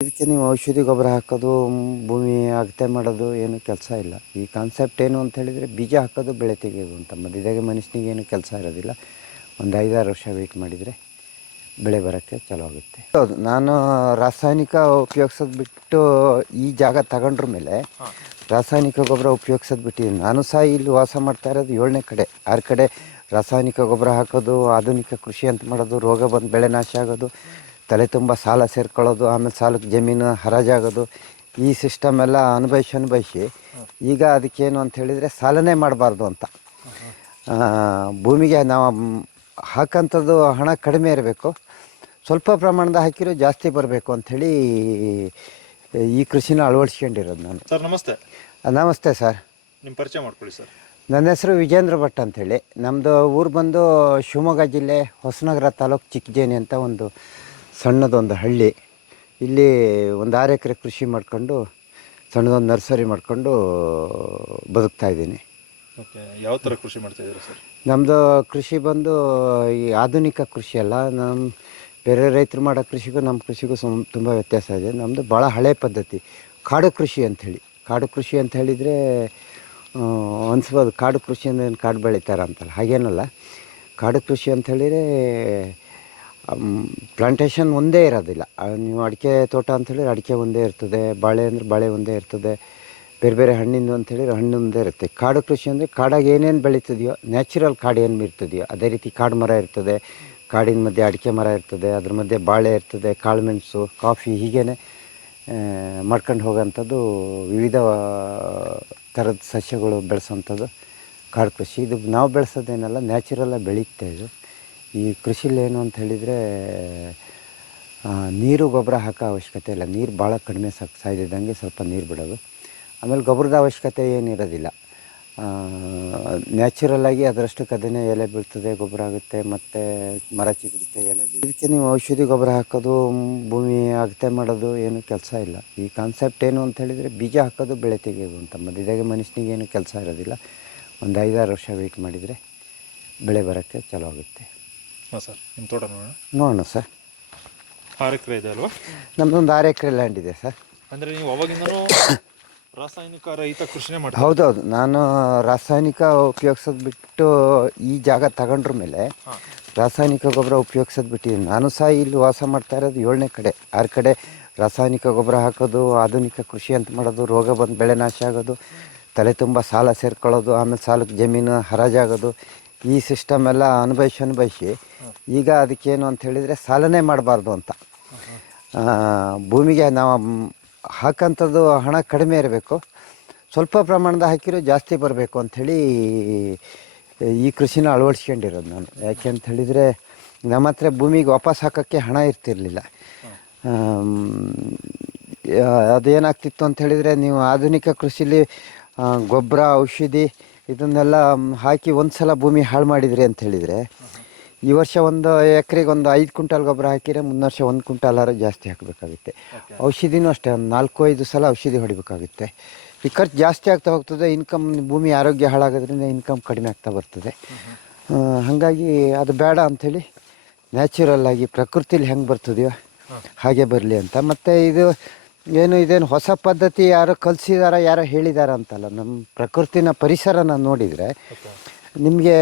ಇದಕ್ಕೆ ನೀವು ಔಷಧಿ ಗೊಬ್ಬರ ಹಾಕೋದು, ಭೂಮಿ ಅಗತೆ ಮಾಡೋದು ಏನು ಕೆಲಸ ಇಲ್ಲ. ಈ ಕಾನ್ಸೆಪ್ಟ್ ಏನು ಅಂತ ಹೇಳಿದರೆ ಬೀಜ ಹಾಕೋದು, ಬೆಳೆ ತೆಗೆಯೋದು ಅಂತ. ಮಧ್ಯದಾಗೆ ಮನುಷ್ಯನಿಗೇನು ಕೆಲಸ ಇರೋದಿಲ್ಲ. ಒಂದು 5-6 ವರ್ಷ ವೆಯ್ಟ್ ಮಾಡಿದರೆ ಬೆಳೆ ಬರೋಕ್ಕೆ ಚಲೋ ಆಗುತ್ತೆ. ಹೌದು, ನಾನು ರಾಸಾಯನಿಕ ಉಪಯೋಗಿಸೋದು ಬಿಟ್ಟು ಈ ಜಾಗ ತಗೊಂಡ್ರ ಮೇಲೆ ರಾಸಾಯನಿಕ ಗೊಬ್ಬರ ಉಪಯೋಗಿಸೋದು ಬಿಟ್ಟಿದ್ದೀನಿ. ನಾನು ಸಹ ಇಲ್ಲಿ ವಾಸ ಮಾಡ್ತಾ ಇರೋದು 7ನೇ ಕಡೆ. 6 ಕಡೆ ರಾಸಾಯನಿಕ ಗೊಬ್ಬರ ಹಾಕೋದು, ಆಧುನಿಕ ಕೃಷಿ ಅಂತ ಮಾಡೋದು, ರೋಗ ಬಂದು ಬೆಳೆ ನಾಶ ಆಗೋದು, ತಲೆ ತುಂಬ ಸಾಲ ಸೇರ್ಕೊಳ್ಳೋದು, ಆಮೇಲೆ ಸಾಲಕ್ಕೆ ಜಮೀನು ಹರಾಜಾಗೋದು, ಈ ಸಿಸ್ಟಮ್ ಎಲ್ಲ ಅನುಭವಿಸಿ ಈಗ ಅದಕ್ಕೇನು ಅಂತ ಹೇಳಿದರೆ ಸಾಲನೇ ಮಾಡಬಾರ್ದು ಅಂತ. ಭೂಮಿಗೆ ನಾವು ಹಾಕೋಂಥದ್ದು ಹಣ ಕಡಿಮೆ ಇರಬೇಕು, ಸ್ವಲ್ಪ ಪ್ರಮಾಣದ ಹಾಕಿರೋ ಜಾಸ್ತಿ ಬರಬೇಕು ಅಂಥೇಳಿ ಈ ಕೃಷಿನ ಅಳವಡಿಸ್ಕೊಂಡಿರೋದು ನಾನು. ಸರ್ ನಮಸ್ತೆ. ನಮಸ್ತೆ ಸರ್. ನಿಮ್ಮ ಪರಿಚಯ ಮಾಡ್ಕೊಳ್ಳಿ ಸರ್. ನನ್ನ ಹೆಸರು ವಿಜೇಂದ್ರ ಭಟ್ ಅಂಥೇಳಿ. ನಮ್ಮದು ಊರು ಬಂದು ಶಿವಮೊಗ್ಗ ಜಿಲ್ಲೆ ಹೊಸನಗರ ತಾಲೂಕು ಚಿಕ್ಕಜೇನಿ ಅಂತ ಒಂದು ಸಣ್ಣದೊಂದು ಹಳ್ಳಿ. ಇಲ್ಲಿ ಒಂದು 6 ಎಕರೆ ಕೃಷಿ ಮಾಡ್ಕೊಂಡು ಸಣ್ಣದೊಂದು ನರ್ಸರಿ ಮಾಡ್ಕೊಂಡು ಬದುಕ್ತಾಯಿದ್ದೀನಿ. ಓಕೆ, ಯಾವ ಥರ ಕೃಷಿ ಮಾಡ್ತಾಯಿದ್ದೀರಾ ಸರ್? ನಮ್ಮದು ಕೃಷಿ ಬಂದು ಈ ಆಧುನಿಕ ಕೃಷಿ ಅಲ್ಲ. ನಮ್ಮ ಬೇರೆ ರೈತರು ಮಾಡೋ ಕೃಷಿಗೂ ನಮ್ಮ ಕೃಷಿಗೂ ತುಂಬ ವ್ಯತ್ಯಾಸ ಇದೆ. ನಮ್ಮದು ಭಾಳ ಹಳೆ ಪದ್ಧತಿ, ಕಾಡು ಕೃಷಿ ಅಂಥೇಳಿ. ಕಾಡು ಕೃಷಿ ಅಂತ ಹೇಳಿದರೆ ಅನಿಸ್ಬೋದು, ಕಾಡು ಕೃಷಿ ಅಂದರೆ ಏನು ಕಾಡು ಬೆಳೀತಾರ ಅಂತಲ್ಲ, ಹಾಗೇನಲ್ಲ. ಕಾಡು ಕೃಷಿ ಅಂಥೇಳಿದರೆ ಪ್ಲಾಂಟೇಶನ್ ಒಂದೇ ಇರೋದಿಲ್ಲ. ನೀವು ಅಡಿಕೆ ತೋಟ ಅಂಥೇಳಿದ್ರೆ ಅಡಿಕೆ ಒಂದೇ ಇರ್ತದೆ, ಬಾಳೆ ಅಂದರೆ ಬಾಳೆ ಒಂದೇ ಇರ್ತದೆ, ಬೇರೆ ಬೇರೆ ಹಣ್ಣಿಂದು ಅಂಥೇಳಿದ್ರೆ ಹಣ್ಣು ಒಂದೇ ಇರುತ್ತೆ. ಕಾಡು ಕೃಷಿ ಅಂದರೆ ಕಾಡಾಗಿ ಏನೇನು ಬೆಳೀತದೆಯೋ, ನ್ಯಾಚುರಲ್ ಕಾಡು ಏನು ಇರ್ತದೆಯೋ ಅದೇ ರೀತಿ ಕಾಡು ಮರ ಇರ್ತದೆ, ಕಾಡಿನ ಮಧ್ಯೆ ಅಡಿಕೆ ಮರ ಇರ್ತದೆ, ಅದ್ರ ಮಧ್ಯೆ ಬಾಳೆ ಇರ್ತದೆ, ಕಾಳುಮೆಣಸು, ಕಾಫಿ, ಹೀಗೇ ಮಾಡ್ಕೊಂಡು ಹೋಗೋಂಥದ್ದು ವಿವಿಧ ಥರದ ಸಸ್ಯಗಳು ಬೆಳೆಸೋಂಥದ್ದು ಕಾಡು ಕೃಷಿ. ಇದು ನಾವು ಬೆಳೆಸೋದೇನಲ್ಲ, ನ್ಯಾಚುರಲಾಗಿ ಬೆಳೀತಾ ಇದು. ಈ ಕೃಷಿಲಿ ಏನು ಅಂತ ಹೇಳಿದರೆ ನೀರು ಗೊಬ್ಬರ ಹಾಕೋ ಅವಶ್ಯಕತೆ ಇಲ್ಲ. ನೀರು ಭಾಳ ಕಡಿಮೆ ಸಾಯ್ದಿದ್ದಂಗೆ ಸ್ವಲ್ಪ ನೀರು ಬಿಡೋದು. ಆಮೇಲೆ ಗೊಬ್ಬರದ ಅವಶ್ಯಕತೆ ಏನಿರೋದಿಲ್ಲ. ನ್ಯಾಚುರಲ್ಲಾಗಿ ಅದರಷ್ಟಕ್ಕೆ ಅದನ್ನೇ ಎಲೆ ಬೀಳ್ತದೆ, ಗೊಬ್ಬರ ಆಗುತ್ತೆ, ಮತ್ತು ಮರ ಚಿಗುರುತ್ತೆ, ಎಲೆ ಬೀಳುತ್ತೆ. ಇದಕ್ಕೆ ನೀವು ಔಷಧಿ ಗೊಬ್ಬರ ಹಾಕೋದು, ಭೂಮಿ ಅಗತೆ ಮಾಡೋದು ಏನು ಕೆಲಸ ಇಲ್ಲ. ಈ ಕಾನ್ಸೆಪ್ಟ್ ಏನು ಅಂತ ಹೇಳಿದರೆ ಬೀಜ ಹಾಕೋದು, ಬೆಳೆ ತೆಗೆಯೋದು ಅಂತ. ಮಧ್ಯದಾಗೆ ಮನುಷ್ಯನಿಗೇನು ಕೆಲಸ ಇರೋದಿಲ್ಲ. ಒಂದು 5-6 ವರ್ಷ ವೆಯ್ಟ್ ಮಾಡಿದರೆ ಬೆಳೆ ಬರೋಕ್ಕೆ ಚಲೋ ಆಗುತ್ತೆ. ಹಾಂ ಸರ್, ನಿಮ್ಮ ತೋಟ ನೋಡೋಣ ಸರ್. 6 ಎಕರೆ ಇದೆ ಅಲ್ವಾ? ನಮ್ಮದೊಂದು 6 ಎಕರೆ ಲ್ಯಾಂಡ್ ಇದೆ ಸರ್. ಅಂದರೆ ನೀವು ಅವಾಗಿಂದನೂ ರಾಸಾಯನಿಕ ರಹಿತ ಕೃಷಿನೇ ಮಾಡ್ತೀವಿ? ಹೌದೌದು, ನಾನು ರಾಸಾಯನಿಕ ಉಪಯೋಗಿಸೋದು ಬಿಟ್ಟು ಈ ಜಾಗ ತಗೊಂಡ್ರ ಮೇಲೆ ರಾಸಾಯನಿಕ ಗೊಬ್ಬರ ಉಪಯೋಗಿಸೋದು ಬಿಟ್ಟಿದ್ದೀನಿ. ನಾನು ಸಹ ಇಲ್ಲಿ ವಾಸ ಮಾಡ್ತಾ ಇರೋದು 7ನೇ ಕಡೆ. 6 ಕಡೆ ರಾಸಾಯನಿಕ ಗೊಬ್ಬರ ಹಾಕೋದು, ಆಧುನಿಕ ಕೃಷಿ ಅಂತ ಮಾಡೋದು, ರೋಗ ಬಂದು ಬೆಳೆ ನಾಶ ಆಗೋದು, ತಲೆ ತುಂಬ ಸಾಲ ಸೇರ್ಕೊಳ್ಳೋದು, ಆಮೇಲೆ ಸಾಲಕ್ಕೆ ಜಮೀನು ಹರಾಜಾಗೋದು, ಈ ಸಿಸ್ಟಮ್ ಎಲ್ಲ ಅನುಭವಿಸಿ ಈಗ ಅದಕ್ಕೇನು ಅಂತ ಹೇಳಿದರೆ ಸಾಲನೇ ಮಾಡಬಾರ್ದು ಅಂತ. ಭೂಮಿಗೆ ನಾವು ಹಾಕೋಂಥದ್ದು ಹಣ ಕಡಿಮೆ ಇರಬೇಕು, ಸ್ವಲ್ಪ ಪ್ರಮಾಣದ ಹಾಕಿರೋ ಜಾಸ್ತಿ ಬರಬೇಕು ಅಂಥೇಳಿ ಈ ಕೃಷಿನ ಅಳವಡಿಸ್ಕೊಂಡಿರೋದು ನಾನು. ಯಾಕೆ ಅಂತ ಹೇಳಿದರೆ ನಮ್ಮ ಹತ್ರ ಭೂಮಿಗೆ ವಾಪಸ್ ಹಾಕೋಕ್ಕೆ ಹಣ ಇರ್ತಿರಲಿಲ್ಲ. ಅದೇನಾಗ್ತಿತ್ತು ಅಂತ ಹೇಳಿದರೆ, ನೀವು ಆಧುನಿಕ ಕೃಷಿಲಿ ಗೊಬ್ಬರ, ಔಷಧಿ ಇದನ್ನೆಲ್ಲ ಹಾಕಿ ಒಂದು ಸಲ ಭೂಮಿ ಹಾಳು ಮಾಡಿದ್ರಿ ಅಂತ ಹೇಳಿದರೆ, ಈ ವರ್ಷ ಒಂದು ಎಕರೆಗೆ ಒಂದು 5 ಕ್ವಿಂಟಾಲ್ ಗೊಬ್ಬರ ಹಾಕಿದರೆ ಮುಂದಿನ ವರ್ಷ 1 ಕ್ವಿಂಟಾಲಾರು ಜಾಸ್ತಿ ಹಾಕಬೇಕಾಗುತ್ತೆ. ಔಷಧಿನೂ ಅಷ್ಟೇ, ಒಂದು 4-5 ಸಲ ಔಷಧಿ ಹೊಡಿಬೇಕಾಗುತ್ತೆ. ಈ ಖರ್ಚು ಜಾಸ್ತಿ ಆಗ್ತಾ ಹೋಗ್ತದೆ. ಇನ್ಕಮ್, ಭೂಮಿ ಆರೋಗ್ಯ ಹಾಳಾಗೋದ್ರಿಂದ ಇನ್ಕಮ್ ಕಡಿಮೆ ಆಗ್ತಾ ಬರ್ತದೆ. ಹಾಗಾಗಿ ಅದು ಬೇಡ ಅಂಥೇಳಿ ನ್ಯಾಚುರಲ್ಲಾಗಿ ಪ್ರಕೃತಿಲಿ ಹೆಂಗೆ ಬರ್ತದೆಯೋ ಹಾಗೆ ಬರಲಿ ಅಂತ. ಮತ್ತು ಇದೇನು ಹೊಸ ಪದ್ಧತಿ ಯಾರೋ ಕಲಿಸಿದಾರ, ಯಾರೋ ಹೇಳಿದಾರ ಅಂತಲ್ಲ. ನಮ್ಮ ಪ್ರಕೃತಿನ, ಪರಿಸರನ ನೋಡಿದರೆ ನಿಮಗೆ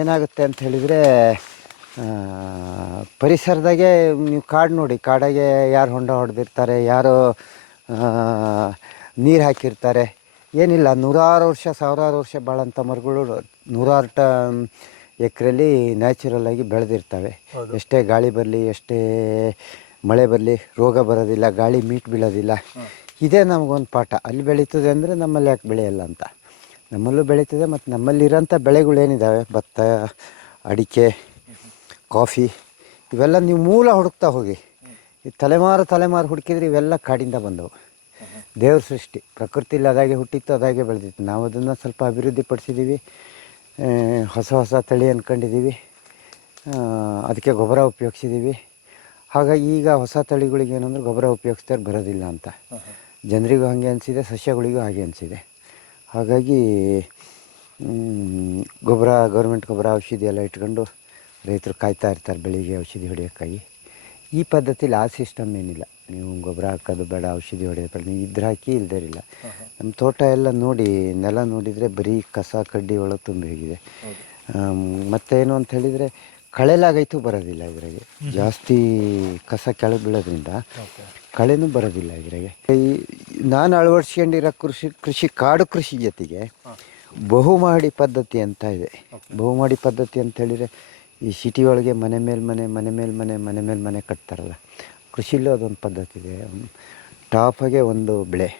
ಏನಾಗುತ್ತೆ ಅಂತ ಹೇಳಿದರೆ, ಪರಿಸರದಾಗೆ ನೀವು ಕಾಡು ನೋಡಿ, ಕಾಡಾಗೆ ಯಾರು ಹೊಂಡ ಹೊಡೆದಿರ್ತಾರೆ, ಯಾರೋ ನೀರು ಹಾಕಿರ್ತಾರೆ, ಏನಿಲ್ಲ, 100 ವರ್ಷ 1000 ವರ್ಷ ಬಾಳಂಥ ಮರಗಳು 100 ಎಕರೆಯಲ್ಲಿ ನ್ಯಾಚುರಲ್ಲಾಗಿ ಬೆಳೆದಿರ್ತವೆ. ಎಷ್ಟೇ ಗಾಳಿ ಬರಲಿ, ಎಷ್ಟೇ ಮಳೆ ಬರಲಿ, ರೋಗ ಬರೋದಿಲ್ಲ, ಗಾಳಿ ಮೀಟ್ ಬೀಳೋದಿಲ್ಲ. ಇದೇ ನಮಗೊಂದು ಪಾಠ. ಅಲ್ಲಿ ಬೆಳೀತದೆ ಅಂದರೆ ನಮ್ಮಲ್ಲಿ ಯಾಕೆ ಬೆಳೆಯಲ್ಲ ಅಂತ. ನಮ್ಮಲ್ಲೂ ಬೆಳೀತದೆ. ಮತ್ತು ನಮ್ಮಲ್ಲಿರೋಂಥ ಬೆಳೆಗಳೇನಿದ್ದಾವೆ, ಭತ್ತ, ಅಡಿಕೆ, ಕಾಫಿ, ಇವೆಲ್ಲ ನೀವು ಮೂಲ ಹುಡುಕ್ತಾ ಹೋಗಿ. ಈ ತಲೆಮಾರು ಹುಡುಕಿದ್ರೆ ಇವೆಲ್ಲ ಕಾಡಿಂದ ಬಂದವು. ದೇವ್ರ ಸೃಷ್ಟಿ, ಪ್ರಕೃತಿಲಿ ಅದಾಗೆ ಹುಟ್ಟಿತ್ತು, ಅದಾಗೆ ಬೆಳೆದಿತ್ತು. ನಾವು ಅದನ್ನು ಸ್ವಲ್ಪ ಅಭಿವೃದ್ಧಿ ಪಡಿಸಿದ್ದೀವಿ, ಹೊಸ ತಳಿ ಅಂದ್ಕೊಂಡಿದ್ದೀವಿ, ಅದಕ್ಕೆ ಗೊಬ್ಬರ ಉಪಯೋಗಿಸಿದ್ದೀವಿ. ಹಾಗಾಗಿ ಈಗ ಹೊಸ ತಳಿಗಳಿಗೆ ಏನಂದ್ರೆ ಗೊಬ್ಬರ ಉಪಯೋಗಿಸ್ತಾರೆ ಬರೋದಿಲ್ಲ ಅಂತ ಜನರಿಗೂ ಹಾಗೆ ಅನಿಸಿದೆ, ಸಸ್ಯಗಳಿಗೂ ಹಾಗೆ ಅನಿಸಿದೆ. ಹಾಗಾಗಿ ಗೌರ್ಮೆಂಟ್ ಗೊಬ್ಬರ, ಔಷಧಿ ಎಲ್ಲ ಇಟ್ಕೊಂಡು ರೈತರು ಕಾಯ್ತಾ ಇರ್ತಾರೆ ಬೆಳಿಗ್ಗೆ ಔಷಧಿ ಹೊಡೆಯೋಕ್ಕಾಗಿ. ಈ ಪದ್ಧತಿಲಿ ಆ ಸಿಸ್ಟಮ್ ಏನಿಲ್ಲ. ನೀವು ಗೊಬ್ಬರ ಹಾಕೋದು ಬೇಡ, ಔಷಧಿ ಹೊಡೆಯೋದು ಬೇಡ, ನೀವು ಇದ್ರೆ ಹಾಕಿ ಇಲ್ಲದಿರಿಲ್ಲ. ನಮ್ಮ ತೋಟ ಎಲ್ಲ ನೋಡಿ, ನೆಲ ನೋಡಿದರೆ ಬರೀ ಕಸ ಕಡ್ಡಿ ಒಳಗೆ ತುಂಬಿ ಹೋಗಿದೆ. ಮತ್ತೇನು ಅಂತ ಹೇಳಿದರೆ ಕಳೆಲಾಗೈತು ಬರೋದಿಲ್ಲ ಇದ್ರಾಗೆ. ಜಾಸ್ತಿ ಕಸ ಕೆಳಗೆ ಬೀಳೋದ್ರಿಂದ ಕಳೆನೂ ಬರೋದಿಲ್ಲ ಇದ್ರಾಗೆ. ನಾನು ಅಳವಡಿಸ್ಕೊಂಡಿರೋ ಕೃಷಿ ಕಾಡು ಕೃಷಿ ಜೊತೆಗೆ ಬಹುಮಹಡಿ ಪದ್ಧತಿ ಅಂತ ಇದೆ. ಬಹುಮಹಡಿ ಪದ್ಧತಿ ಅಂತ ಹೇಳಿದರೆ ಈ ಸಿಟಿ ಒಳಗೆ ಮನೆ ಮೇಲೆ ಮನೆ ಕಟ್ತಾರಲ್ಲ, ಕೃಷಿಲೂ ಅದೊಂದು ಪದ್ಧತಿ ಇದೆ. ಟಾಪಾಗೆ ಒಂದು ಬೆಳೆ.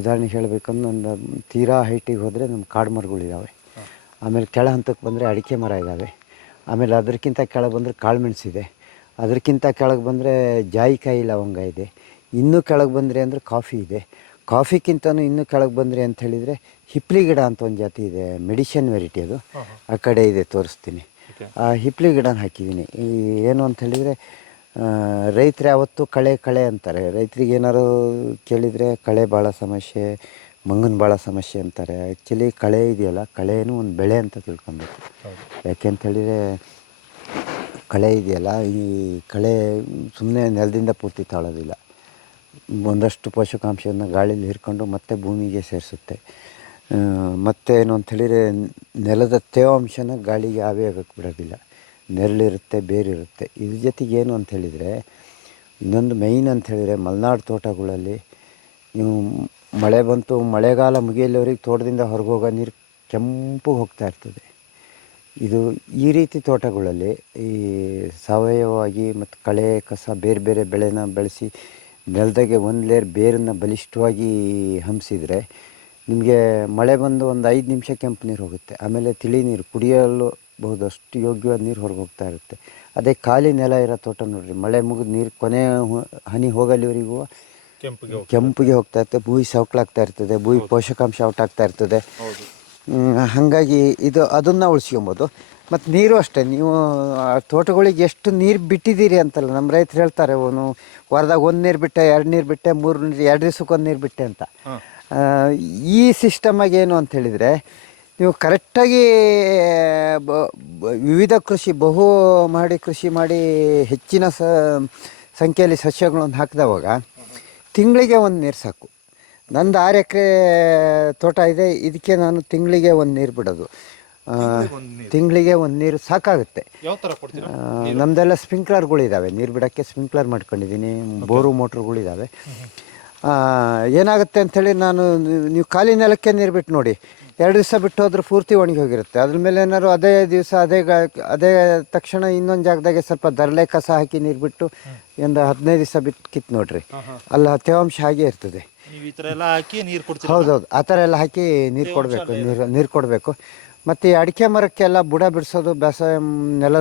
ಉದಾಹರಣೆಗೆ ಹೇಳಬೇಕಂದ್ರೆ ಒಂದು ತೀರಾ ಹೈಟಿಗೆ ಹೋದರೆ ನಮ್ಮ ಕಾಡು ಮರಗಳಿದ್ದಾವೆ. ಆಮೇಲೆ ಕೆಳ ಹಂತಕ್ಕೆ ಬಂದರೆ ಅಡಿಕೆ ಮರ ಇದ್ದಾವೆ. ಆಮೇಲೆ ಅದಕ್ಕಿಂತ ಕೆಳಗೆ ಬಂದರೆ ಕಾಳುಮೆಣಸಿದೆ. ಅದಕ್ಕಿಂತ ಕೆಳಗೆ ಬಂದರೆ ಜಾಯಿಕಾಯಿ ಲವಂಗ ಇದೆ. ಇನ್ನೂ ಕೆಳಗೆ ಬಂದರೆ ಅಂದರೆ ಕಾಫಿ ಇದೆ. ಕಾಫಿಗಿಂತನೂ ಇನ್ನೂ ಕೆಳಗೆ ಬಂದರೆ ಅಂತ ಹೇಳಿದರೆ ಹಿಪ್ಲಿ ಗಿಡ ಅಂತ ಒಂದು ಜಾತಿ ಇದೆ, ಮೆಡಿಷನ್ ವೆರೈಟಿ. ಅದು ಆ ಕಡೆ ಇದೆ, ತೋರಿಸ್ತೀನಿ. ಆ ಹಿಪ್ಲಿ ಗಿಡನ ಹಾಕಿದ್ದೀನಿ. ಈ ಏನು ಅಂತ ಹೇಳಿದರೆ ರೈತರು ಯಾವತ್ತೂ ಕಳೆ ಅಂತಾರೆ. ರೈತರಿಗೆ ಏನಾರು ಕೇಳಿದರೆ ಕಳೆ ಭಾಳ ಸಮಸ್ಯೆ, ಮಂಗನ ಭಾಳ ಸಮಸ್ಯೆ ಅಂತಾರೆ. ಆ್ಯಕ್ಚುಲಿ ಕಳೆ ಇದೆಯಲ್ಲ, ಕಳೆನೂ ಒಂದು ಬೆಳೆ ಅಂತ ತಿಳ್ಕೊಬೇಕು. ಯಾಕೆ ಹೇಳಿದರೆ ಕಳೆ ಇದೆಯಲ್ಲ, ಈ ಕಳೆ ಸುಮ್ಮನೆ ನೆಲದಿಂದ ಪೂರ್ತಿ ತಾಳೋದಿಲ್ಲ. ಒಂದಷ್ಟು ಪೋಷಕಾಂಶವನ್ನು ಗಾಳಿಯಲ್ಲಿ ಹೀರ್ಕೊಂಡು ಮತ್ತೆ ಭೂಮಿಗೆ ಸೇರಿಸುತ್ತೆ. ಮತ್ತು ಏನು ಅಂಥೇಳಿದರೆ ನೆಲದ ತೇವಾಂಶನ ಗಾಳಿಗೆ ಆವಿ ಆಗೋಕ್ಕೆ ಬಿಡೋದಿಲ್ಲ. ನೆರಳಿರುತ್ತೆ, ಬೇರಿರುತ್ತೆ. ಇದ್ರ ಜೊತೆಗೆ ಏನು ಅಂಥೇಳಿದರೆ ಇನ್ನೊಂದು ಮೈನ್ ಅಂಥೇಳಿದರೆ ಮಲೆನಾಡು ತೋಟಗಳಲ್ಲಿ ನೀವು ಮಳೆ ಬಂತು, ಮಳೆಗಾಲ ಮುಗಿಯಲಿವರೆಗೆ ತೋಟದಿಂದ ಹೊರಗೆ ಹೋಗೋ ನೀರು ಕೆಂಪು ಹೋಗ್ತಾ ಇರ್ತದೆ. ಇದು ಈ ರೀತಿ ತೋಟಗಳಲ್ಲಿ ಈ ಸಾವಯವವಾಗಿ ಮತ್ತು ಕಳೆ ಕಸ ಬೇರೆ ಬೇರೆ ಬೆಳೆನ ಬೆಳೆಸಿ ನೆಲದಾಗೆ ಒಂದು ಲೇಯರ್ ಬೇರನ್ನು ಬಲಿಷ್ಠವಾಗಿ ಹಂಸಿದರೆ ನಿಮಗೆ ಮಳೆ ಬಂದು ಒಂದು 5 ನಿಮಿಷ ಕೆಂಪು ನೀರು ಹೋಗುತ್ತೆ. ಆಮೇಲೆ ತಿಳಿ ನೀರು ಕುಡಿಯಲು ಬಹುದಷ್ಟು ಯೋಗ್ಯವಾದ ನೀರು ಹೊರಗೆ ಹೋಗ್ತಾ ಇರುತ್ತೆ. ಅದೇ ಖಾಲಿ ನೆಲ ಇರೋ ತೋಟ ನೋಡಿರಿ, ಮಳೆ ಮುಗಿದು ನೀರು ಕೊನೆ ಹನಿ ಹೋಗಲಿವರೆಗೂ ಕೆಂಪಿಗೆ ಹೋಗ್ತಾ ಇರ್ತದೆ. ಭೂಮಿ ಸವಕಲಾಗ್ತಾ ಇರ್ತದೆ, ಭೂಮಿ ಪೋಷಕಾಂಶ ಔಟ್ ಆಗ್ತಾ ಇರ್ತದೆ. ಹಾಗಾಗಿ ಅದನ್ನು ಉಳಿಸ್ಕೊಬೋದು. ಮತ್ತು ನೀರು ಅಷ್ಟೇ, ನೀವು ತೋಟಗಳಿಗೆ ಎಷ್ಟು ನೀರು ಬಿಟ್ಟಿದ್ದೀರಿ ಅಂತಲ್ಲ. ನಮ್ಮ ರೈತರು ಹೇಳ್ತಾರೆ, ವಾರದಾಗ 1 ನೀರು ಬಿಟ್ಟೆ, 2 ನೀರು ಬಿಟ್ಟೆ, 3 ನೀರು, 2 ದಿವ್ಸಕ್ಕೆ 1 ನೀರು ಬಿಟ್ಟೆ ಅಂತ. ಈ ಸಿಸ್ಟಮಾಗಿ ಏನು ಅಂತ ಹೇಳಿದರೆ ನೀವು ಕರೆಕ್ಟಾಗಿ ವಿವಿಧ ಕೃಷಿ ಬಹು ಮಾಡಿ ಕೃಷಿ ಮಾಡಿ ಹೆಚ್ಚಿನ ಸಂಖ್ಯೆಯಲ್ಲಿ ಸಸ್ಯಗಳನ್ನು ಹಾಕಿದವಾಗ ತಿಂಗಳಿಗೆ 1 ನೀರು ಸಾಕು. ನಂದು 6 ಎಕರೆ ತೋಟ ಇದೆ. ಇದಕ್ಕೆ ನಾನು ತಿಂಗಳಿಗೆ 1 ನೀರು ಬಿಡೋದು. ತಿಂಗಳಿಗೆ 1 ನೀರು ಸಾಕಾಗುತ್ತೆ. ನಮ್ಮದೆಲ್ಲ ಸ್ಪ್ರಿಂಕ್ಲರ್ಗಳಿದ್ದಾವೆ, ನೀರು ಬಿಡೋಕ್ಕೆ ಸ್ಪ್ರಿಂಕ್ಲರ್ ಮಾಡ್ಕೊಂಡಿದ್ದೀನಿ. ಬೋರು ಮೋಟ್ರುಗಳಿದ್ದಾವೆ. ಏನಾಗುತ್ತೆ ಅಂಥೇಳಿ ನೀವು ಖಾಲಿ ನೆಲಕ್ಕೆ ನೀರು ಬಿಟ್ಟು ನೋಡಿ, 2 ದಿವಸ ಬಿಟ್ಟು ಹೋದ್ರೆ ಪೂರ್ತಿ ಒಣಗಿ ಹೋಗಿರುತ್ತೆ. ಅದ್ರ ಮೇಲೆ ಏನಾದ್ರು ಅದೇ ದಿವಸ ಅದೇ ತಕ್ಷಣ ಇನ್ನೊಂದು ಜಾಗದಾಗೆ ಸ್ವಲ್ಪ ದರಳೆ ಕಸ ಹಾಕಿ ನೀರು ಬಿಟ್ಟು ಒಂದು 15 ದಿವಸ ಬಿಟ್ಟು ಕಿತ್ತು ನೋಡ್ರಿ, ಅಲ್ಲ ತೇವಾಂಶ ಹಾಗೆ ಇರ್ತದೆ. ಹೌದೌದು, ಆ ಥರ ಎಲ್ಲ ಹಾಕಿ ನೀರು ಕೊಡಬೇಕು. ಮತ್ತು ಈ ಅಡಿಕೆ ಮರಕ್ಕೆಲ್ಲ ಬುಡ ಬಿಡಿಸೋದು, ಬೇಸಾಯ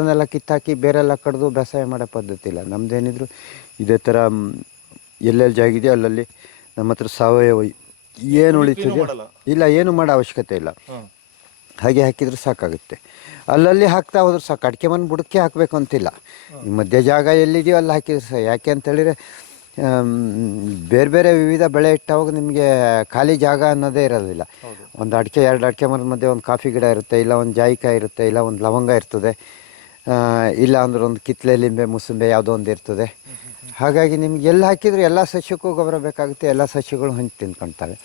ನೆಲ ಕಿತ್ತಾಕಿ ಬೇರೆಲ್ಲ ಕಡ್ದು ಬೇಸಾಯ ಮಾಡೋ ಪದ್ಧತಿ ಇಲ್ಲ. ನಮ್ಮದೇನಿದ್ರು ಇದೇ ಥರ ಎಲ್ಲೆಲ್ಲಿ ಜಾಗಿದೆಯೋ ಅಲ್ಲಲ್ಲಿ ನಮ್ಮ ಹತ್ರ ಸಾವಯವ ಏನು ಉಳಿತಿದೆ ಇಲ್ಲ, ಏನು ಮಾಡೋ ಅವಶ್ಯಕತೆ ಇಲ್ಲ. ಹಾಗೆ ಹಾಕಿದ್ರೆ ಸಾಕಾಗುತ್ತೆ. ಅಲ್ಲಲ್ಲಿ ಹಾಕ್ತಾ ಹೋದ್ರೆ ಸಾಕು. ಅಡಿಕೆ ಮಣ್ಣು ಬುಡಕ್ಕೆ ಹಾಕಬೇಕು ಅಂತಿಲ್ಲ. ಈ ಮಧ್ಯ ಜಾಗ ಎಲ್ಲಿದೆಯೋ ಅಲ್ಲಿ ಹಾಕಿದ್ರೆ ಸಾಕು. ಯಾಕೆ ಅಂತೇಳಿದರೆ ಬೇರೆ ಬೇರೆ ವಿವಿಧ ಬೆಳೆ ಇಟ್ಟಾಗ ನಿಮಗೆ ಖಾಲಿ ಜಾಗ ಅನ್ನೋದೇ ಇರೋದಿಲ್ಲ. ಒಂದು ಅಡಿಕೆ 2 ಅಡಿಕೆ ಮರದ ಮಧ್ಯೆ ಒಂದು ಕಾಫಿ ಗಿಡ ಇರುತ್ತೆ, ಇಲ್ಲ ಒಂದು ಜಾಯಿಕಾಯಿ ಇರುತ್ತೆ, ಇಲ್ಲ ಒಂದು ಲವಂಗ ಇರ್ತದೆ, ಇಲ್ಲ ಅಂದ್ರೆ ಒಂದು ಕಿತ್ತಲೆ ಲಿಂಬೆ ಮುಸುಂಬೆ ಯಾವುದೋ ಒಂದು ಇರ್ತದೆ. ಹಾಗಾಗಿ ನಿಮ್ಗೆ ಎಲ್ಲಿ ಹಾಕಿದರೂ ಎಲ್ಲ ಸಸ್ಯಕ್ಕೂ ಗೊಬ್ಬರ ಬೇಕಾಗುತ್ತೆ, ಎಲ್ಲ ಸಸ್ಯಗಳು ಹಂಚಿ ತಿನ್ಕೊಳ್ತವೆ.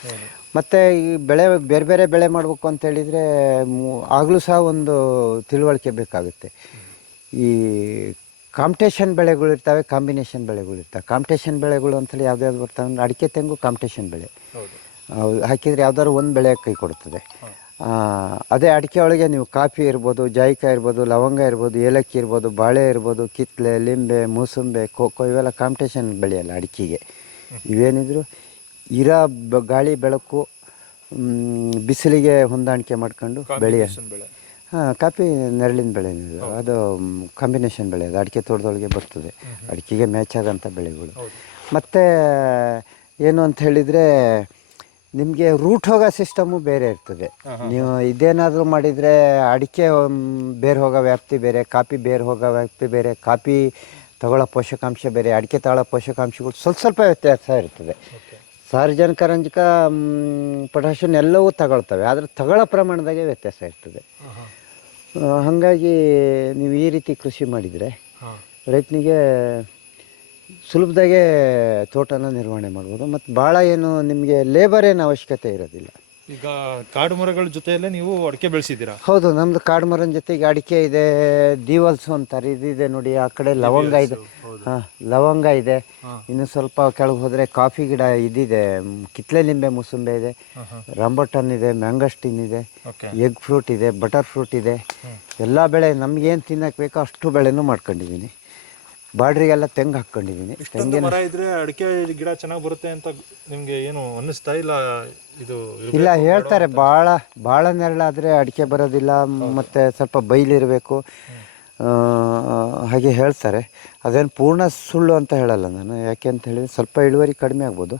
ಮತ್ತು ಈ ಬೇರೆ ಬೇರೆ ಬೆಳೆ ಮಾಡಬೇಕು ಅಂತೇಳಿದರೆ ಆಗಲೂ ಸಹ ಒಂದು ತಿಳುವಳಿಕೆ ಬೇಕಾಗುತ್ತೆ. ಈ ಕಾಂಪಿಟೇಷನ್ ಬೆಳೆಗಳಿರ್ತವೆ, ಕಾಂಬಿನೇಷನ್ ಬೆಳೆಗಳಿರ್ತವೆ. ಕಾಂಪಿಟೇಷನ್ ಬೆಳೆಗಳು ಅಂತೇಳಿ ಯಾವ್ದು ಬರ್ತವೆ ಅಂದರೆ ಅಡಿಕೆ ತೆಂಗು ಕಾಂಪಿಟೇಷನ್ ಬೆಳೆ. ಹಾಕಿದರೆ ಯಾವ್ದಾದ್ರು ಒಂದು ಬೆಳೆ ಕೈ ಕೊಡ್ತದೆ. ಅದೇ ಅಡಿಕೆ ಒಳಗೆ ನೀವು ಕಾಫಿ ಇರ್ಬೋದು, ಜಾಯಿಕಾಯಿ ಇರ್ಬೋದು, ಲವಂಗ ಇರ್ಬೋದು, ಏಲಕ್ಕಿ ಇರ್ಬೋದು, ಬಾಳೆ ಇರ್ಬೋದು, ಕಿತ್ತಲೆ, ಲಿಂಬೆ, ಮೂಸುಂಬೆ, ಕೋಕೋ ಇವೆಲ್ಲ ಕಾಂಪಿಟೇಷನ್ ಬೆಳೆಯಲ್ಲ ಅಡಿಕೆಗೆ. ಇವೇನಿದ್ರು ಇರೋ ಗಾಳಿ ಬೆಳಕು ಬಿಸಿಲಿಗೆ ಹೊಂದಾಣಿಕೆ ಮಾಡ್ಕೊಂಡು ಬೆಳೆಯ ಕಾಫಿ ನೆರಳಿನ ಬೆಳೆ ಅದು ಕಾಂಬಿನೇಷನ್ ಬೆಳೆ. ಅದು ಅಡಿಕೆ ತೋಟದೊಳಗೆ ಬರ್ತದೆ, ಅಡಿಕೆಗೆ ಮ್ಯಾಚ್ ಆಗೋಂಥ ಬೆಳೆಗಳು. ಮತ್ತು ಏನು ಅಂತ ಹೇಳಿದರೆ ನಿಮಗೆ ರೂಟ್ ಹೋಗೋ ಸಿಸ್ಟಮು ಬೇರೆ ಇರ್ತದೆ. ನೀವು ಇದೇನಾದರೂ ಮಾಡಿದರೆ ಅಡಿಕೆ ಬೇರೆ ಹೋಗೋ ವ್ಯಾಪ್ತಿ ಬೇರೆ, ಕಾಫಿ ಬೇರೆ ಹೋಗೋ ವ್ಯಾಪ್ತಿ ಬೇರೆ, ಕಾಫಿ ತಗೊಳ್ಳೋ ಪೋಷಕಾಂಶ ಬೇರೆ, ಅಡಿಕೆ ತಗೊಳ್ಳೋ ಪೋಷಕಾಂಶಗಳು ಸ್ವಲ್ಪ ವ್ಯತ್ಯಾಸ ಇರ್ತದೆ. ಸಾರಜನಕ, ರಂಜಕ, ಪೊಟ್ಯಾಷಿಯಂ ಎಲ್ಲವೂ ತಗೊಳ್ತವೆ, ಆದರೆ ತಗೊಳ್ಳೋ ಪ್ರಮಾಣದಾಗೆ ವ್ಯತ್ಯಾಸ ಇರ್ತದೆ. ಹಾಗಾಗಿ ನೀವು ಈ ರೀತಿ ಕೃಷಿ ಮಾಡಿದರೆ ರೈತನಿಗೆ ಸುಲಭದಾಗೆ ತೋಟನ ನಿರ್ವಹಣೆ ಮಾಡ್ಬೋದು. ಮತ್ತು ಭಾಳ ಏನು ನಿಮಗೆ ಲೇಬರ್ ಏನು ಅವಶ್ಯಕತೆ ಇರೋದಿಲ್ಲ. ಈಗ ಕಾಡು ಮರಗಳ ಜೊತೆಯಲ್ಲೇ ನೀವು ಅಡಿಕೆ ಬೆಳೆಸಿದ್ದೀರಾ? ಹೌದು, ನಮ್ಮದು ಕಾಡು ಮರನ ಜೊತೆಗೆ ಅಡಿಕೆ ಇದೆ, ದೀವಲ್ಸು ಅಂತಾರೆ, ಇದಿದೆ ನೋಡಿ. ಆ ಕಡೆ ಲವಂಗ ಇದೆ. ಹಾಂ, ಲವಂಗ ಇದೆ. ಇನ್ನು ಸ್ವಲ್ಪ ಕೆಳಗೆ ಹೋದರೆ ಕಾಫಿ ಗಿಡ ಇದಿದೆ, ಕಿತ್ಲೆ ಲಿಂಬೆ ಮುಸುಂಬೆ ಇದೆ, ರಂಬಟನ್ ಇದೆ, ಮ್ಯಾಂಗಸ್ಟಿನ್ ಇದೆ, ಎಗ್ ಫ್ರೂಟ್ ಇದೆ, ಬಟರ್ ಫ್ರೂಟ್ ಇದೆ. ಎಲ್ಲ ಬೆಳೆ ನಮಗೇನು ತಿನ್ನಕ್ಕೆ ಬೇಕೋ ಅಷ್ಟು ಬೆಳೆನೂ ಮಾಡ್ಕೊಂಡಿದ್ದೀನಿ. ಬಾಡ್ರಿಗೆಲ್ಲ ತೆಂಗು ಹಾಕ್ಕೊಂಡಿದ್ದೀನಿ. ತೆಂಗಿನ ಮರ ಇದ್ರೆ ಅಡಿಕೆ ಗಿಡ ಚೆನ್ನಾಗಿ ಬರುತ್ತೆ ಅಂತ ನಿಮಗೆ ಏನು ಅನ್ನಿಸ್ತಾ ಇಲ್ಲ? ಇದು ಇಲ್ಲ, ಹೇಳ್ತಾರೆ ಭಾಳ ನೆರಳಾದರೆ ಅಡಿಕೆ ಬರೋದಿಲ್ಲ, ಮತ್ತು ಸ್ವಲ್ಪ ಬೈಲಿರಬೇಕು ಹಾಗೆ ಹೇಳ್ತಾರೆ. ಅದೇನು ಪೂರ್ಣ ಸುಳ್ಳು ಅಂತ ಹೇಳಲ್ಲ ನಾನು. ಯಾಕೆ ಅಂತ ಹೇಳಿದರೆ ಸ್ವಲ್ಪ ಇಳುವರಿ ಕಡಿಮೆ ಆಗ್ಬೋದು.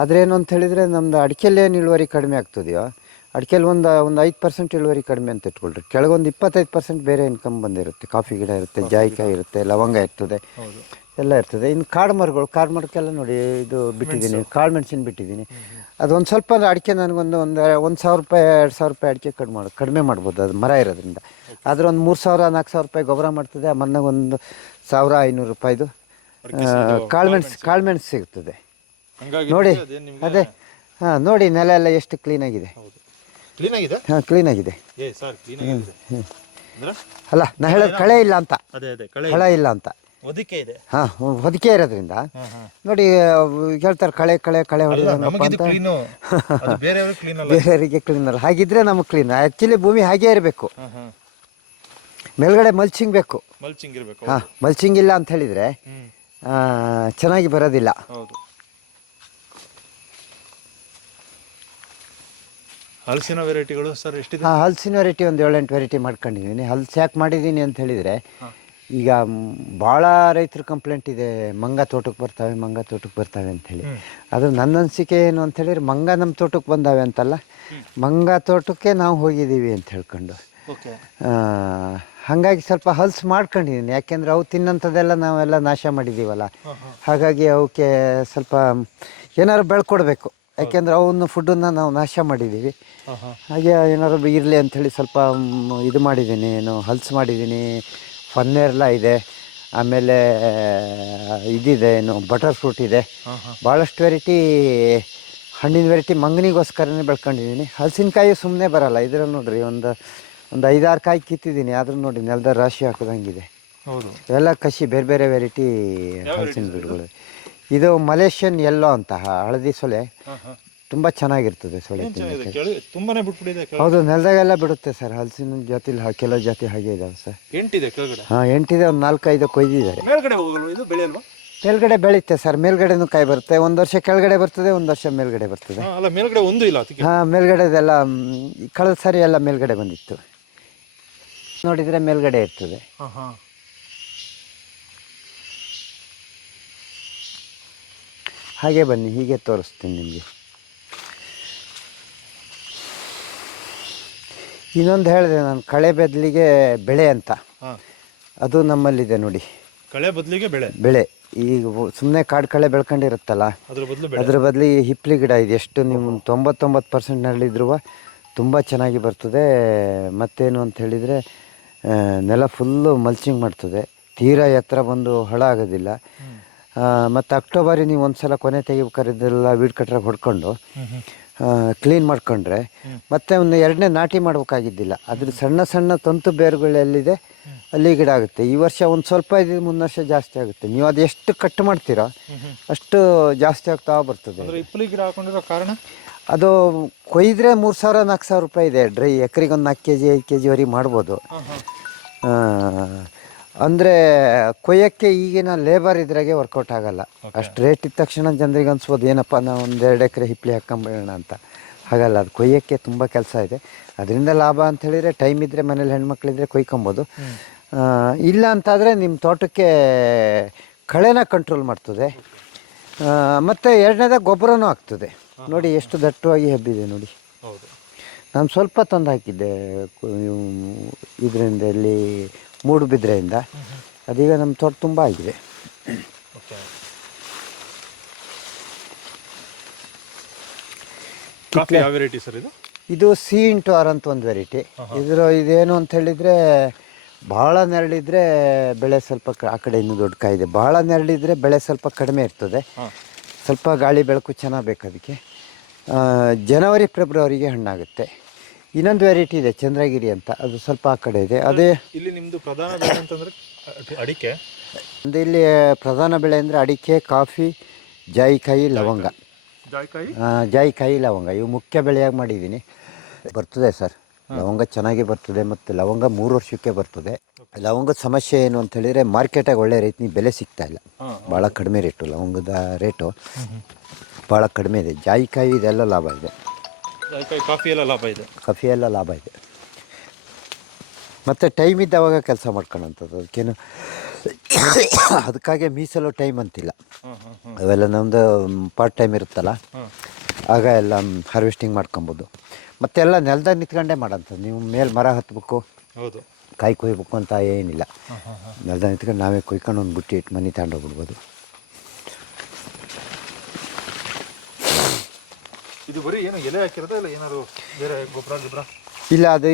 ಆದರೆ ಏನು ಅಂತ ಹೇಳಿದರೆ ನಮ್ಮದು ಅಡಿಕೆಯಲ್ಲಿ ಏನು ಇಳುವರಿ ಕಡಿಮೆ ಆಗ್ತದೆಯೋ, ಅಡಿಕೆಯಲ್ಲಿ ಒಂದು 5% ಇಳುವರಿ ಕಡಿಮೆ ಅಂತ ಇಟ್ಕೊಳ್ರಿ. ಕೆಳಗೊಂದು 25% ಬೇರೆ ಇನ್ಕಮ್ ಬಂದಿರುತ್ತೆ. ಕಾಫಿ ಗಿಡ ಇರುತ್ತೆ, ಜಾಯಿಕಾಯಿ ಇರುತ್ತೆ, ಲವಂಗ ಇರ್ತದೆ, ಎಲ್ಲ ಇರ್ತದೆ. ಇನ್ನು ಕಾಡು ಮರಕ್ಕೆಲ್ಲ ನೋಡಿ ಇದು ಬಿಟ್ಟಿದ್ದೀನಿ, ಕಾಳು ಮೆಣಸಿನ ಬಿಟ್ಟಿದ್ದೀನಿ. ಅದೊಂದು ಸ್ವಲ್ಪ ಅಡಿಕೆ ನನಗೊಂದು 1,000 ರೂಪಾಯಿ 2,000 ರೂಪಾಯಿ ಅಡಿಕೆ ಕಡಿಮೆ ಮಾಡ್ಬೋದು ಅದು ಮರ ಇರೋದ್ರಿಂದ. ಆದರೆ ಒಂದು 3,000-4,000 ರೂಪಾಯಿ ಗೊಬ್ಬರ ಮಾಡ್ತದೆ. ಆ ಮನ್ನಾಗ ಒಂದು 1,500 ರೂಪಾಯಿದು ಕಾಳು ಮೆಣಸು ಸಿಗ್ತದೆ ನೋಡಿ. ಅದೇ ಹಾಂ, ನೋಡಿ ನೆಲ ಎಲ್ಲ ಎಷ್ಟು ಕ್ಲೀನಾಗಿದೆ. ಹಾಂ, ಕ್ಲೀನಾಗಿದೆ. ಅಲ್ಲ, ನಾ ಹೇಳೋದು ಕಳೆ ಇಲ್ಲ ಅಂತ, ಕಳೆ ಇಲ್ಲ ಅಂತ. ಹಾಂ, ಹೊದಿಕೆ ಇರೋದ್ರಿಂದ ನೋಡಿ. ಹೇಳ್ತಾರೆ ಕಳೆ ಹೊಡೆದಪ್ಪ ಅಂತ. ಬೇರೆಯವರಿಗೆ ಕ್ಲೀನ್ ಅಲ್ಲ, ಹಾಗಿದ್ರೆ ನಮಗೆ ಕ್ಲೀನ್. ಆ್ಯಕ್ಚುಲಿ ಭೂಮಿ ಹಾಗೇ ಇರಬೇಕು, ಮೇಲ್ಗಡೆ ಮಲ್ಚಿಂಗ್ ಬೇಕು. ಹಾಂ, ಮಲ್ಚಿಂಗ್ ಇಲ್ಲ ಅಂತ ಹೇಳಿದರೆ ಚೆನ್ನಾಗಿ ಬರೋದಿಲ್ಲ. ಹಲಸಿನ ವೆರೈಟಿಗಳು ಸರ್ ಎಷ್ಟಿದೆ? ಹಾಂ, ಹಲಸಿನ ವೆರೈಟಿ ಒಂದು 7-8 ವೆರೈಟಿ ಮಾಡ್ಕೊಂಡಿದ್ದೀನಿ. ಹಲಸು ಯಾಕೆ ಮಾಡಿದ್ದೀನಿ ಅಂತ ಹೇಳಿದರೆ, ಈಗ ಭಾಳ ರೈತರ ಕಂಪ್ಲೇಂಟ್ ಇದೆ, ಮಂಗ ತೋಟಕ್ಕೆ ಬರ್ತಾವೆ ಅಂಥೇಳಿ. ಅದು ನನ್ನ ಅನಿಸಿಕೆ ಏನು ಅಂತ ಹೇಳಿದ್ರೆ, ಮಂಗ ನಮ್ಮ ತೋಟಕ್ಕೆ ಬಂದಾವೆ ಅಂತಲ್ಲ, ಮಂಗ ತೋಟಕ್ಕೆ ನಾವು ಹೋಗಿದ್ದೀವಿ ಅಂತ ಹೇಳ್ಕೊಂಡು. ಹಾಗಾಗಿ ಸ್ವಲ್ಪ ಹಲಸು ಮಾಡ್ಕೊಂಡಿದ್ದೀನಿ. ಯಾಕೆಂದರೆ ಅವು ತಿನ್ನೋಂಥದ್ದೆಲ್ಲ ನಾವೆಲ್ಲ ನಾಶ ಮಾಡಿದ್ದೀವಲ್ಲ, ಹಾಗಾಗಿ ಅವಕ್ಕೆ ಸ್ವಲ್ಪ ಏನಾದ್ರು ಬೆಳ್ಕೊಡ್ಬೇಕು. ಯಾಕೆಂದರೆ ಅವನ್ನ ಫುಡ್ಡನ್ನು ನಾವು ನಾಶ ಮಾಡಿದ್ದೀವಿ. ಹಾಗೆ ಏನಾದ್ರು ಇರಲಿ ಅಂಥೇಳಿ ಸ್ವಲ್ಪ ಇದು ಮಾಡಿದ್ದೀನಿ. ಹಲಸು ಮಾಡಿದ್ದೀನಿ, ಫನ್ನೇರ್ಲ ಇದೆ, ಆಮೇಲೆ ಇದಿದೆ, ಬಟರ್ ಫ್ರೂಟ್ ಇದೆ. ಭಾಳಷ್ಟು ವೆರೈಟಿ ಹಣ್ಣಿನ ವೆರೈಟಿ ಮಂಗನಿಗೋಸ್ಕರನೇ ಬೆಳ್ಕೊಂಡಿದ್ದೀನಿ. ಹಲಸಿನಕಾಯಿ ಸುಮ್ಮನೆ ಬರಲ್ಲ. ಇದ್ರಲ್ಲಿ ನೋಡ್ರಿ ಒಂದು 5-6 ಕಾಯಿ ಕಿತ್ತಿದ್ದೀನಿ, ಆದ್ರೂ ನೋಡಿ ನೆಲದ ರಾಶಿ ಹಾಕೋದಂಗಿದೆ. ಎಲ್ಲ ಕಸಿ ಬೇರೆ ಬೇರೆ ವೆರೈಟಿ ಹಲಸಿನ ಗಿಡಗಳು. ಇದು ಮಲೇಷಿಯನ್ ಎಲ್ಲೋ ಅಂತ ಹಳದಿ ಸೊಲೆ, ತುಂಬ ಚೆನ್ನಾಗಿರ್ತದೆ ಸೊಲೆ. ಹೌದು, ನೆಲದಾಗೆಲ್ಲ ಬಿಡುತ್ತೆ ಸರ್. ಹಲಸಿನ ಜಾತಿಲಿ ಕೆಲವು ಜಾತಿ ಹಾಗೆ ಇದಾವೆ ಸರ್. 8 ಇದೆ ಕೆಳಗಡೆ? ಹಾಂ, 8 ಇದೆ. ಒಂದು 4-5 ಕೊಯ್ದಿದ್ದಾರೆ. ಮೇಲ್ಗಡೆ ಬೆಳೆಯುತ್ತೆ ಸರ್. ಮೇಲ್ಗಡೆನೂ ಕಾಯಿ ಬರುತ್ತೆ. ಒಂದು ವರ್ಷ ಕೆಳಗಡೆ ಬರ್ತದೆ, ಒಂದು ವರ್ಷ ಮೇಲ್ಗಡೆ ಬರ್ತದೆ. ಹಾಂ, ಮೇಲ್ಗಡೆದೆಲ್ಲ ಕಳೆದ ಸಾರಿ ಎಲ್ಲ ಮೇಲ್ಗಡೆ ಬಂದಿತ್ತು. ನೋಡಿದರೆ ಮೇಲ್ಗಡೆ ಇರ್ತದೆ. ಹಾಗೆ ಬನ್ನಿ, ಹೀಗೆ ತೋರಿಸ್ತೀನಿ ನಿಮಗೆ. ಇನ್ನೊಂದು ಹೇಳಿದೆ ನಾನು, ಕಳೆ ಬದಲಿಗೆ ಬೆಳೆ ಅಂತ. ಅದು ನಮ್ಮಲ್ಲಿದೆ ನೋಡಿ. ಕಳೆ ಬದಲಿಗೆ ಬೆಳೆ. ಈಗ ಸುಮ್ಮನೆ ಕಾಡು ಕಳೆ ಬೆಳ್ಕೊಂಡಿರುತ್ತಲ್ಲ, ಅದ್ರ ಬದಲಿ ಹಿಪ್ಲಿ ಗಿಡ ಇದೆ. ಎಷ್ಟು ನಿಮ್ಮ 99% ನರಳಿದ್ರೂ ತುಂಬ ಚೆನ್ನಾಗಿ ಬರ್ತದೆ. ಮತ್ತೇನು ಅಂತ ಹೇಳಿದರೆ, ನೆಲ ಫುಲ್ಲು ಮಲ್ಚಿಂಗ್ ಮಾಡ್ತದೆ, ತೀರಾ ಎತ್ತರ ಬಂದು ಹಳ ಆಗೋದಿಲ್ಲ. ಮತ್ತು ಅಕ್ಟೋಬರಿಗೆ ನೀವು ಒಂದು ಸಲ ಕೊನೆ ತೆಗಿಬೇಕಾದ್ರೆಲ್ಲ ವೀಡ್ ಕಟ್ರಾಗ ಹೊಡ್ಕೊಂಡು ಕ್ಲೀನ್ ಮಾಡ್ಕೊಂಡ್ರೆ ಮತ್ತೆ ಒಂದು 2ನೇ ನಾಟಿ ಮಾಡಬೇಕಾಗಿದ್ದಿಲ್ಲ. ಅದ್ರ ಸಣ್ಣ ಸಣ್ಣ ತಂತು ಬೇರುಗಳೆಲ್ಲಿದೆ ಅಲ್ಲಿ ಗಿಡ ಆಗುತ್ತೆ. ಈ ವರ್ಷ ಒಂದು ಸ್ವಲ್ಪ ಇದೆ, ಮುಂದಿನ ವರ್ಷ ಜಾಸ್ತಿ ಆಗುತ್ತೆ. ನೀವು ಅದು ಎಷ್ಟು ಕಟ್ ಮಾಡ್ತೀರೋ ಅಷ್ಟು ಜಾಸ್ತಿ ಆಗ್ತಾ ಬರ್ತದೆ. ಗಿಡ ಹಾಕೊಂಡಿರೋ ಕಾರಣ ಅದು ಕೊಯ್ದರೆ 3,000-4,000 ರೂಪಾಯಿ ಇದೆ ಡ್ರೈ. ಎಕರೆಗೆ ಒಂದು 4 kg 5 kgವರೆಗೆ ಮಾಡ್ಬೋದು. ಅಂದರೆ ಕೊಯ್ಯೋಕ್ಕೆ ಈಗಿನ ಲೇಬರ್ ಇದ್ರಾಗೆ ವರ್ಕೌಟ್ ಆಗೋಲ್ಲ. ಅಷ್ಟು ರೇಟ್ ಇದ್ದ ತಕ್ಷಣ ಜನರಿಗೆ ಅನ್ಸ್ಬೋದು, ಏನಪ್ಪ ನಾವು ಒಂದು 2 ಎಕರೆ ಹಿಪ್ಲಿ ಹಾಕ್ಕೊಂಬಿಡೋಣ ಅಂತ. ಹಾಗಲ್ಲ, ಅದು ಕೊಯ್ಯೋಕ್ಕೆ ತುಂಬ ಕೆಲಸ ಇದೆ. ಅದರಿಂದ ಲಾಭ ಅಂತ ಹೇಳಿದರೆ, ಟೈಮ್ ಇದ್ದರೆ ಮನೇಲಿ ಹೆಣ್ಮಕ್ಳಿದ್ರೆ ಕೊಯ್ಕೊಬೋದು. ಇಲ್ಲ ಅಂತಾದರೆ ನಿಮ್ಮ ತೋಟಕ್ಕೆ ಕಳೆನ ಕಂಟ್ರೋಲ್ ಮಾಡ್ತದೆ. ಮತ್ತು 2ನೇದಾಗಿ ಗೊಬ್ಬರನೂ ಆಗ್ತದೆ. ನೋಡಿ ಎಷ್ಟು ದಟ್ಟವಾಗಿ ಹಬ್ಬಿದೆ ನೋಡಿ. ನಾನು ಸ್ವಲ್ಪ ತಂದು ಹಾಕಿದ್ದೆ ಇದರಿಂದ, ಇಲ್ಲಿ ಮೂಡುಬಿದ್ರೆಯಿಂದ. ಅದೀಗ ನಮ್ಮ ತೋಟ ತುಂಬ ಆಗಿದೆ. ಕಾಫಿ ಯಾವ ವೆರೈಟಿ ಸರ್ ಇದು? ಇದು C/R ಅಂತ ಒಂದು ವೆರೈಟಿ. ಇದೇನು ಅಂತ ಹೇಳಿದರೆ ಭಾಳ ನೆರಳಿದ್ರೆ ಬೆಳೆ ಸ್ವಲ್ಪ ಆ ಕಡೆ ಇನ್ನೂ ದೊಡ್ಡ ಕಾಯಿ ಇದೆ. ಭಾಳ ನೆರಳಿದ್ರೆ ಬೆಳೆ ಸ್ವಲ್ಪ ಕಡಿಮೆ ಇರ್ತದೆ. ಸ್ವಲ್ಪ ಗಾಳಿ ಬೆಳಕು ಚೆನ್ನಾಗಿ ಬೇಕು ಅದಕ್ಕೆ. ಜನವರಿ ಫೆಬ್ರವರಿಗೆ ಹಣ್ಣಾಗುತ್ತೆ. ಇನ್ನೊಂದು ವೆರೈಟಿ ಇದೆ ಚಂದ್ರಗಿರಿ ಅಂತ, ಅದು ಸ್ವಲ್ಪ ಆ ಕಡೆ ಇದೆ. ಅದೇ ಇಲ್ಲಿ ನಿಮ್ಮದು ಪ್ರಧಾನ ಬೆಳೆ ಅಂತಂದರೆ ಅಡಿಕೆ. ಒಂದು ಇಲ್ಲಿ ಪ್ರಧಾನ ಬೆಳೆ ಅಂದರೆ ಅಡಿಕೆ, ಕಾಫಿ, ಜಾಯಿಕಾಯಿ, ಲವಂಗ. ಜಾಯಿಕಾಯಿ, ಲವಂಗ ಇವು ಮುಖ್ಯ ಬೆಳೆಯಾಗಿ ಮಾಡಿದ್ದೀನಿ. ಬರ್ತದೆ ಸರ್, ಲವಂಗ ಚೆನ್ನಾಗಿ ಬರ್ತದೆ. ಮತ್ತು ಲವಂಗ 3 ವರ್ಷಕ್ಕೆ ಬರ್ತದೆ. ಲವಂಗದ ಸಮಸ್ಯೆ ಏನು ಅಂತ ಹೇಳಿದರೆ ಮಾರ್ಕೆಟಾಗಿ ಒಳ್ಳೆ ರೇಟ್ನಿ ಬೆಲೆ ಸಿಗ್ತಾ ಇಲ್ಲ. ಭಾಳ ಕಡಿಮೆ ರೇಟು, ಲವಂಗದ ರೇಟು ಭಾಳ ಕಡಿಮೆ ಇದೆ. ಜಾಯಿಕಾಯಿ ಇದೆಲ್ಲ ಲಾಭ ಇದೆ. ಕಾಫಿ ಎಲ್ಲ ಲಾಭ ಇದೆ. ಕಾಫಿ ಎಲ್ಲ ಲಾಭ ಇದೆ. ಮತ್ತು ಟೈಮ್ ಇದ್ದಾವಾಗ ಕೆಲಸ ಮಾಡ್ಕೊಳ್ಳೋಂಥದ್ದು. ಅದಕ್ಕೇನು ಅದಕ್ಕಾಗೆ ಮೀಸಲು ಟೈಮ್ ಅಂತಿಲ್ಲ. ಅವೆಲ್ಲ ನಮ್ಮದು ಪಾರ್ಟ್ ಟೈಮ್ ಇರುತ್ತಲ್ಲ, ಆಗ ಎಲ್ಲ ಹಾರ್ವೆಸ್ಟಿಂಗ್ ಮಾಡ್ಕೊಬೋದು. ಮತ್ತೆಲ್ಲ ನೆಲದಾಗ ನಿಂತ್ಕೊಂಡೇ ಮಾಡೋಂಥದ್ದು. ನೀವು ಮೇಲೆ ಮರ ಹತ್ಬೇಕು, ಹೌದು, ಕಾಯಿ ಕೊಯ್ಬೇಕು ಅಂತ ಏನಿಲ್ಲ. ನೆಲದಾಗ ನಿಂತ್ಕೊಂಡು ನಾವೇ ಕೊಯ್ಕೊಂಡು ಒಂದು ಬುಟ್ಟಿ ಇಟ್ಟು ಮನೆ ತಗೊಂಡೋಗ್ಬಿಡ್ಬೋದು. ಇದು ಬರೀ ಏನು ಎಲೆ ಹಾಕಿರೋದ ಇಲ್ಲ ಏನಾದ್ರು ಬೇರೆ ಗೊಬ್ಬರ? ಇಲ್ಲ, ಅದು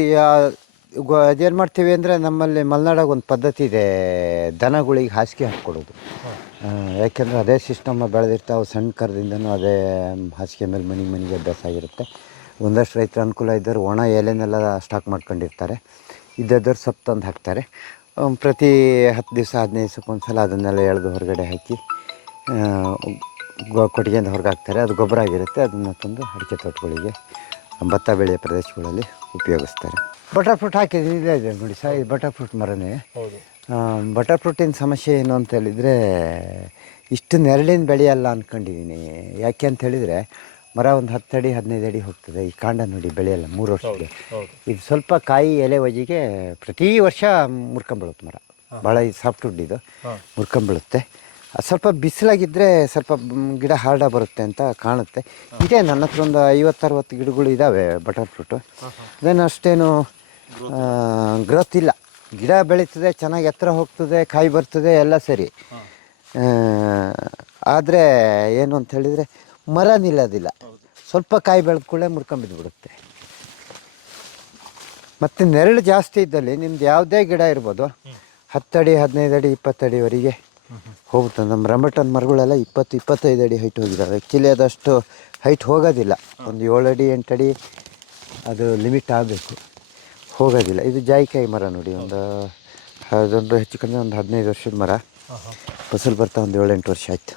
ಅದೇನು ಮಾಡ್ತೀವಿ ಅಂದರೆ ನಮ್ಮಲ್ಲಿ ಮಲೆನಾಡಾಗ ಒಂದು ಪದ್ಧತಿ ಇದೆ, ದನಗಳಿಗೆ ಹಾಸಿಗೆ ಹಾಕ್ಕೊಡೋದು. ಯಾಕೆಂದರೆ ಅದೇ ಸಿಸ್ಟಮ್ಮ ಬೆಳೆದಿರ್ತಾವೆ. ಸಣ್ಣ ಕರದಿಂದನೂ ಅದೇ ಹಾಸಿಗೆ ಮೇಲೆ ಮನೆಗೆ ಅಭ್ಯಾಸ ಆಗಿರುತ್ತೆ. ಒಂದಷ್ಟು ರೈತರ ಅನುಕೂಲ ಇದ್ದರು ಒಣ ಎಲೆನೆಲ್ಲ ಸ್ಟಾಕ್ ಮಾಡ್ಕೊಂಡಿರ್ತಾರೆ. ಇದ್ದವ್ರು ಸೊಪ್ಪು ತಂದು ಹಾಕ್ತಾರೆ. ಪ್ರತಿ 10 ದಿವಸ 15 ದಿವಸಕ್ಕೊಂದು ಸಲ ಅದನ್ನೆಲ್ಲ ಎಳೆದು ಹೊರಗಡೆ ಹಾಕಿ ಕೊಟ್ಟಿಗೆಯಿಂದ ಹೊರಗೆ ಹಾಕ್ತಾರೆ. ಅದು ಗೊಬ್ಬರ ಆಗಿರುತ್ತೆ. ಅದನ್ನು ತಂದು ಅಡಿಕೆ ತೋಟಗಳಿಗೆ, ಭತ್ತ ಬೆಳೆಯ ಪ್ರದೇಶಗಳಲ್ಲಿ ಉಪಯೋಗಿಸ್ತಾರೆ. ಬಟರ್ ಫ್ರೂಟ್ ಹಾಕಿದ್ದೀನಿ, ಇದೆ ನೋಡಿ ಸರ್, ಇದು ಬಟರ್ ಫ್ರೂಟ್ ಮರನೇ. ಬಟರ್ ಫ್ರೂಟಿನ ಸಮಸ್ಯೆ ಏನು ಅಂತ ಹೇಳಿದರೆ ಇಷ್ಟು ನೆರಳಿನ ಬೆಳೆಯಲ್ಲ ಅಂದ್ಕೊಂಡಿದ್ದೀನಿ. ಯಾಕೆ ಅಂತ ಹೇಳಿದರೆ ಮರ ಒಂದು 10 ಅಡಿ 15 ಅಡಿ ಹೋಗ್ತದೆ. ಈ ಕಾಂಡ ನೋಡಿ ಬೆಳೆಯಲ್ಲ 3 ವರ್ಷಕ್ಕೆ. ಇದು ಸ್ವಲ್ಪ ಕಾಯಿ ಎಲೆ ವಜಿಗೆ ಪ್ರತಿ ವರ್ಷ ಮುರ್ಕೊಂಬೀಳುತ್ತೆ ಮರ. ಭಾಳ ಇದು ಸಾಫ್ಟ್ವುಡ್, ಇದು ಮುರ್ಕೊಂಬೀಳುತ್ತೆ. ಸ್ವಲ್ಪ ಬಿಸಿಲಾಗಿದ್ದರೆ ಸ್ವಲ್ಪ ಗಿಡ ಹಾರ್ಡ ಬರುತ್ತೆ ಅಂತ ಕಾಣುತ್ತೆ. ಇದೆ ನನ್ನ ಹತ್ರ ಒಂದು 50-60 ಗಿಡಗಳು ಇದ್ದಾವೆ ಬಟರ್ ಫ್ರೂಟು. ಅದೇನು ಅಷ್ಟೇನು ಗ್ರೋತ್ ಇಲ್ಲ. ಗಿಡ ಬೆಳೀತದೆ, ಚೆನ್ನಾಗಿ ಎತ್ತರ ಹೋಗ್ತದೆ, ಕಾಯಿ ಬರ್ತದೆ, ಎಲ್ಲ ಸರಿ. ಆದರೆ ಏನು ಅಂತ ಹೇಳಿದರೆ ಮರ ನಿಲ್ಲೋದಿಲ್ಲ. ಸ್ವಲ್ಪ ಕಾಯಿ ಬೆಳೆದ ಕೂಡಲೇ ಮುರ್ಕೊಂಬಿದ್ಬಿಡುತ್ತೆ. ಮತ್ತು ನೆರಳು ಜಾಸ್ತಿ ಇದ್ದಲ್ಲಿ ನಿಮ್ದು ಯಾವುದೇ ಗಿಡ ಇರ್ಬೋದು, 10 ಅಡಿ 15 ಅಡಿ 20 ಅಡಿವರೆಗೆ ಹೋಗುತ್ತೆ. ನಮ್ಮ ರಂಬಟನ್ ಮರಗಳೆಲ್ಲ 20-25 ಅಡಿ ಹೈಟ್ ಹೋಗಿದ್ದಾವೆ. ಆ್ಯಕ್ಚುಲಿ ಅದಷ್ಟು ಹೈಟ್ ಹೋಗೋದಿಲ್ಲ. ಒಂದು 7 ಅಡಿ 8 ಅಡಿ ಅದು ಲಿಮಿಟ್ ಆಗಬೇಕು, ಹೋಗೋದಿಲ್ಲ. ಇದು ಜಾಯಿಕಾಯಿ ಮರ ನೋಡಿ, ಅದೊಂದು ಹೆಚ್ಚು ಕಮ್ಮಿ ಒಂದು 15 ವರ್ಷದ ಮರ. ಫಸಲು ಬರ್ತಾ ಒಂದು 7-8 ವರ್ಷ ಆಯಿತು.